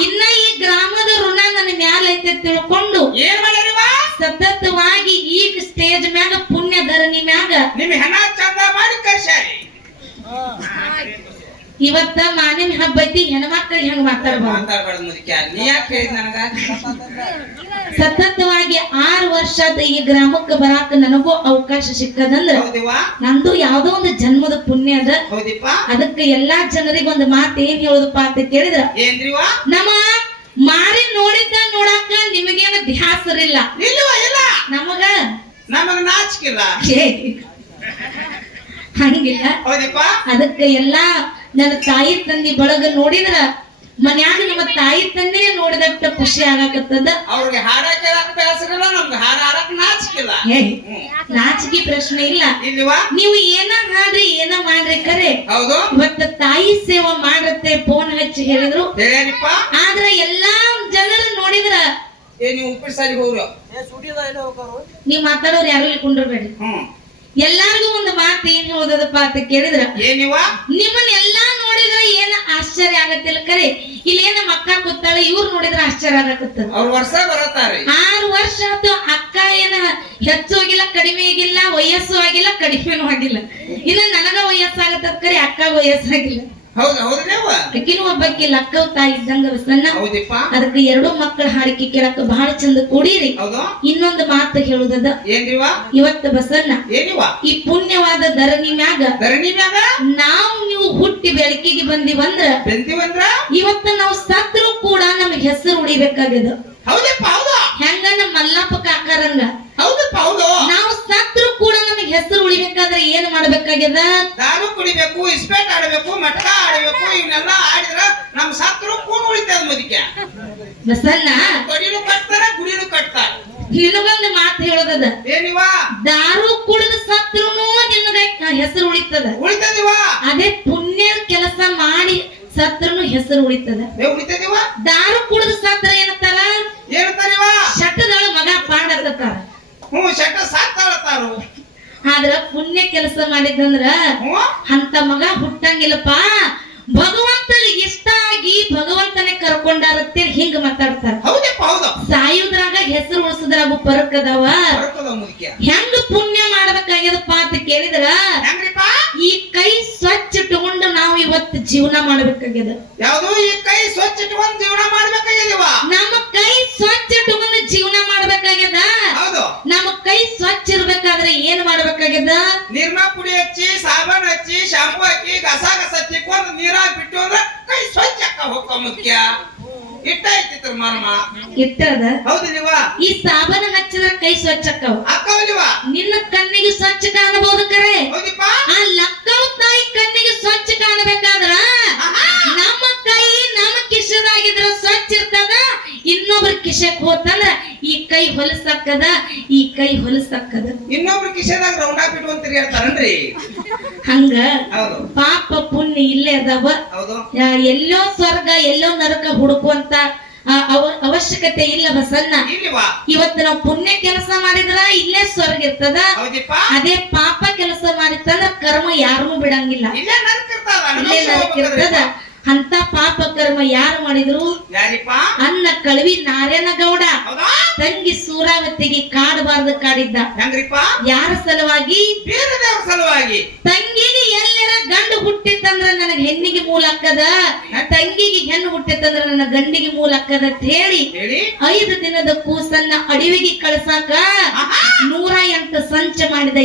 ಇನ್ನ ಈ ಗ್ರಾಮದ ಋಣ ನನ್ನ ಮ್ಯಾಲ ಐತೆ ತಿಳ್ಕೊಂಡು ಏನ್ ಸತತವಾಗಿ ಈ ಸ್ಟೇಜ್ ಮ್ಯಾಗ ಪುಣ್ಯ ಧರಣಿ ಮ್ಯಾಗ ನಿಮ್ ಹೆಣ ಚಂದ ಮಾಡಿ ಕರ್ಸ್ಯಾರಿ. ಇವತ್ತ ಮಾನಿನ ಹಬ್ಬ ಐತಿ ಹೆಣ್ಮಕ್ಳಿಗೆ ಹೆಂಗ್ ಮಾತಾಡ್ಬಾರ್ದು ಸತತವಾಗಿ ಆರು ವರ್ಷದ ಈ ಗ್ರಾಮಕ್ಕೆ ಬರಾಕ ನನಗೂ ಅವಕಾಶ ಸಿಕ್ಕದಂದ್ರ ನಂದು ಯಾವ್ದೋ ಒಂದು ಜನ್ಮದ ಪುಣ್ಯ ಅದ. ಅದಕ್ಕೆ ಎಲ್ಲಾ ಜನರಿಗೆ ಒಂದು ಮಾತು ಏನ್ ಹೇಳುದಪ್ಪ ಅಂತ ಕೇಳಿದ್ರ? ನಮ್ಮ ಮಾರಿ ನೋಡಿದ್ದ ನೋಡಾಕ ನಿಮಗೇನು ಧ್ಯಾಸರಿಲ್ಲ. ನಮಗ ನಮಗ ನಾಚಿಕಿಲ್ಲ ಹಂಗಿಲ್ಲ. ಅದಕ್ಕೆ ಎಲ್ಲಾ ನನ್ನ ತಾಯಿ ತಂದಿ ಬಳಗ ನೋಡಿದ್ರ ಮನ್ಯಾಗ ನಿಮ್ಮ ತಾಯಿ ತಂದೆ ನೋಡಿದಟ್ಟ ಖುಷಿ ಆಗಾಕತ್ತದ. ಅವ್ರಿಗೆ ಹಾಡ ಕೇಳಕ್ ಬೇಸರಿಲ್ಲ ನಮ್ಗೆ ಹಾಡ ಹಾಡಕ್ ನಾಚಿಕಿಲ್ಲ ನಾಚಿಕೆ ಪ್ರಶ್ನೆ ಇಲ್ಲ. ಇಲ್ವಾ ನೀವು ಏನ ಮಾಡ್ರಿ ಏನ ಮಾಡ್ರಿ ಕರೆ? ಹೌದು. ಇವತ್ತ ತಾಯಿ ಸೇವೆ ಮಾಡತ್ತೆ ಫೋನ್ ಹಚ್ಚಿ ಹೇಳಿದ್ರು. ಆದ್ರೆ ಆದ್ರ ಎಲ್ಲಾ ಜನರು ನೋಡಿದ್ರ ಏ ನೀವು ಉಪ್ಪಿಟ್ಟು ಸಾಲಿಗೆ ಹೋಗ್ರು. ನೀವ್ ಮಾತಾಡೋರು ಯಾರು ಇಲ್ಲಿ ಕುಂಡ್ರಬೇಡ್ರಿ ಹ್ಮ್. ಎಲ್ಲಾರ್ಗು ಒಂದು ಮಾತು ಏನ್ ಹೇಳೋದಪ್ಪ ಅಂತ ಕೇಳಿದ್ರ. ಏನಿವ? ನಿಮ್ಮನ್ನ ಆಶ್ಚರ್ಯ ಆಗತ್ತಿಲ್ಲ ಕರೆ. ಇಲ್ಲಿ ಏನ ಅಕ್ಕ ಕೂತಾಳೆ ಇವ್ರು ನೋಡಿದ್ರೆ ಆಶ್ಚರ್ಯ ಆಗತ್ತ ಅವ್ರ ವರ್ಷ ಬರತ್ತಾರ್ರಿ ಆರು ವರ್ಷ ಆತು ಅಕ್ಕ ಏನ ಹೆಚ್ಚು ಆಗಿಲ್ಲ ಕಡಿಮೆ ಆಗಿಲ್ಲ ವಯಸ್ಸು ಆಗಿಲ್ಲ ಕಡಿಮೆನೂ ಆಗಿಲ್ಲ. ಇನ್ನ ನನಗ ವಯಸ್ಸಾಗತ್ತ ಕರೆ ಅಕ್ಕ ವಯಸ್ಸಾಗಿಲ್ಲ ಅಕ್ಕಿನೂ ಒಬ್ಬಕ್ಕಿ ಲಕ್ಕವ್ ತಾಯಿ ಇದ್ದಂಗ ಸಣ್ಣ. ಅದಕ್ಕೆ ಎರಡು ಮಕ್ಕಳ ಹಾಡಿಕೆ ಕೇಳಕ್ ಬಹಳ ಚಂದ ಕೂಡಿರಿ. ಹೌದು? ಇನ್ನೊಂದು ಮಾತು ಹೇಳುದದ. ಇವತ್ತು ಬಸಣ್ಣ ಈ ಪುಣ್ಯವಾದ ಧರಣಿ ಮ್ಯಾಗ ಧರಣಿ ಮ್ಯಾಗ? ನೀವು ಹುಟ್ಟಿ ಬೆಳಕಿಗೆ ಬಂದಿವಂದ್ರ ಬೆಂತೀವಂದ್ರ ಇವತ್ತ ನಾವು ಸತ್ರು ಕೂಡ ನಮಗೆ ಹೆಸರು ಉಳಿಬೇಕಾಗ್ಯದ ಹೌದಪ್ಪ ಹೌದು? ಹೆಂಗ ನಮ್ಮ ಮಲ್ಲಪ್ಪ ಕಾಕಾರಂಗ? ಹೌದಪ್ಪ ಹೌದು. ನಾವು ಸತ್ರು ಕೂಡ ನಮ್ಗೆ ಹೆಸರು ಉಳಿಬೇಕಾದ್ರೆ ಏನು ಮಾಡ್ಬೇಕಾಗ್ಯದ? ದಾರು ಕುಡಿಬೇಕು ಇಸ್ಪೇಟ್ ಆಡಬೇಕು ಮಟಕ ಆಡಬೇಕು ಇವನ್ನೆಲ್ಲ ಆಡಿದ್ರ ನಮ್ ಸತ್ರು ಕೂನ್ ಉಳಿತದ ಮುದಿಕೆ ಬಸಣ್ಣ ಕೊಡಿನು ಕಟ್ತಾರ ಗುಡಿನು ಕಟ್ತಾರ. ಇನ್ನೊಂದು ಮಾತು ಹೇಳೋದದ. ಏನಿವ? ದಾರು ಕುಡಿದ ಸತ್ರುನು ನಿನಗ ಹೆಸರು ಉಳಿತದ. ಉಳಿತದಿವ? ಅದೇ ಸತ್ರುನು ಹೆಸರು ಉಳಿತದ? ದಾರು ಕುಡಿದು ಸತ್ರ ಏನಂತಾರ? ಏನಂತಾರಿವ? ಶಟದೊಳ ಮಗ ಪಾಡತ್ತಾರ ಹ್ಞೂ ಶಟ ಸಾತ್ತಾಳತಾರು ಆದ್ರ ಪುಣ್ಯ ಕೆಲಸ ಮಾಡಿದಂದ್ರ ಅಂತ ಮಗ ಹುಟ್ಟಂಗಿಲ್ಲಪ್ಪ. ಭಗವಂತನ ಇಷ್ಟ ಆಗಿ ಭಗವಂತನೇ ಕರ್ಕೊಂಡಾರತ್ತೆ ಹಿಂಗ ಮಾತಾಡ್ತಾರ. ಸಾಯುದ್ರಾಗ ಹೆಸರು ಉಳಿಸಿದ್ರಾಗ ಪರಕ್ ಅದಾವ ಬರ್ತದ ಮುದಿಕೆ ಹೆಂಗ ಪುಣ್ಯ ಮಾಡ್ಬೇಕಾಗ್ಯದಪ್ಪ ಅಂತ ಕೇಳಿದ್ರ ಹೆಂಗ್ರಿಪ್ಪ ಈ ಕೈ ಸ್ವಚ್ಛ ಇಟ್ಟುಕೊಂಡು ನಾವು ಇವತ್ತು ಜೀವನ ಮಾಡ್ಬೇಕಾಗ್ಯದ. ಯಾವ್ದು ಈ ಕೈ ಸ್ವಚ್ಛ ಇಟ್ಕೊಂಡು ಜೀವನ ಮಾಡ್ಬೇಕಾಗ್ಯದವ? ನಮ್ಮ ಕೈ ಸ್ವಚ್ಛ ಇಟ್ಕೊಂಡು ಜೀವನ ಮಾಡ್ಬೇಕಾಗ್ಯದ. ಹೌದು. ನಮ್ಮ ಕೈ ಸ್ವಚ್ಛ ಇರ್ಬೇಕಾದ್ರೆ ಏನ್ ಮಾಡ್ಬೇಕಾಗ್ಯದ? ನಿರ್ಮ ಪುಡಿ ಹಚ್ಚಿ ಸಾಬಾನ್ ಹಚ್ಚಿ ಶಾಂಪು ಹಾಕಿ ಗಸ ಗಸ ಚಿಕ್ಕೊಂಡು ನೀರಾಗ ಬಿಟ್ಟು ಅಂದ್ರೆ ಕೈ ಸ್ವಚ್ಛ ಅಕ್ಕ ಹೋಗ್ಕೊ ಮುಖ್ಯ. ಇಟ್ಟ ಐತಿತ್ರ ಮರ್ಮ ಇಟ್ಟದ ಹೌದಿಲ್ವ ಈ ಸಾಬಾನ ಹಚ್ಚಿದ್ರ ಕೈ ಸ್ವಚ್ಛ ಅಕ್ಕವ. ಅಕ್ಕವ ನಿನ್ನ ಕಣ್ಣಿಗೆ ಸ್ವಚ್ಛ ಕಾಣಬಹುದು ಕರೆ ಹೌದಿಪ್ಪ ಆ ಲಕ್ಕವ ತಾಯಿ ಕಣ್ಣಿಗೆ ಸ್ವಚ್ಛ ಕಾಣಬೇಕಾದ್ರ ನಮ್ಮ ಕೈ ನಮ್ಮ ಕಿಶದಾಗಿದ್ರ ಸ್ವಚ್ಛ ಇರ್ತದ ಇನ್ನೊಬ್ರ ಕಿಶಕ್ ಹೋತಾನ ಈ ಕೈ ಹೊಲಸಕ್ಕದ ಈ ಕೈ ಹೊಲಸಕ್ಕದ. ಇನ್ನೊಬ್ರು ಕಿಶೆದಾಗ ರೌಂಡ್ ಬಿಡೋಂತರಿ ಬಿಟ್ಟು ಹೇಳ್ತಾರನ್ರಿ ಹಂಗ ಪಾಪ ಪುಣ್ಯ ಇಲ್ಲೇ ಅದಾವ. ಎಲ್ಲೋ ಸ್ವರ್ಗ ಎಲ್ಲೋ ನರಕ ಹುಡುಕುವಂತ ಅವಶ್ಯಕತೆ ಇಲ್ಲ ಬಸನ್ನ ಇವತ್ತು ನಾವು ಪುಣ್ಯ ಕೆಲಸ ಮಾಡಿದ್ರ ಇಲ್ಲೇ ಸ್ವರ್ಗ ಇರ್ತದ. ಅದೇ ಪಾಪ ಕೆಲಸ ಮಾಡಿತ್ತಂದ್ರ ಕರ್ಮ ಯಾರನ್ನೂ ಬಿಡಂಗಿಲ್ಲ. ಇಲ್ಲೇ ನರಕ ಇರ್ತದ ಅಂತ ಪಾಪ ಕರ್ಮ ಯಾರು ಮಾಡಿದ್ರು? ಅನ್ನ ಕಳವಿ ನಾರಾಯಣ ಗೌಡ. ತಂಗಿ ಸೂರಾವತಿಗೆ ಕಾಡಬಾರ್ದು ಕಾಡಿದ್ದ. ಯಾರ ಸಲುವಾಗಿ? ಸಲುವಾಗಿ. ತಂಗಿಗೆ ಎಲ್ಲರ ಗಂಡು ಹುಟ್ಟಿತ್ತಂದ್ರ ನನಗ ಹೆಣ್ಣಿಗೆ ಮೂಲ ಅಕ್ಕದ? ತಂಗಿಗೆ ಹೆಣ್ಣು ಹುಟ್ಟಿತ್ತಂದ್ರ ನನ್ನ ಗಂಡಿಗೆ ಮೂಲ ಅಕ್ಕದ ಅಂತ ಹೇಳಿ ಐದು ದಿನದ ಕೂಸನ್ನ ಅಡಿವಿಗೆ ಕಳಸಾಕ ನೂರ ಎಂಟು ಸಂಚ ಮಾಡಿದ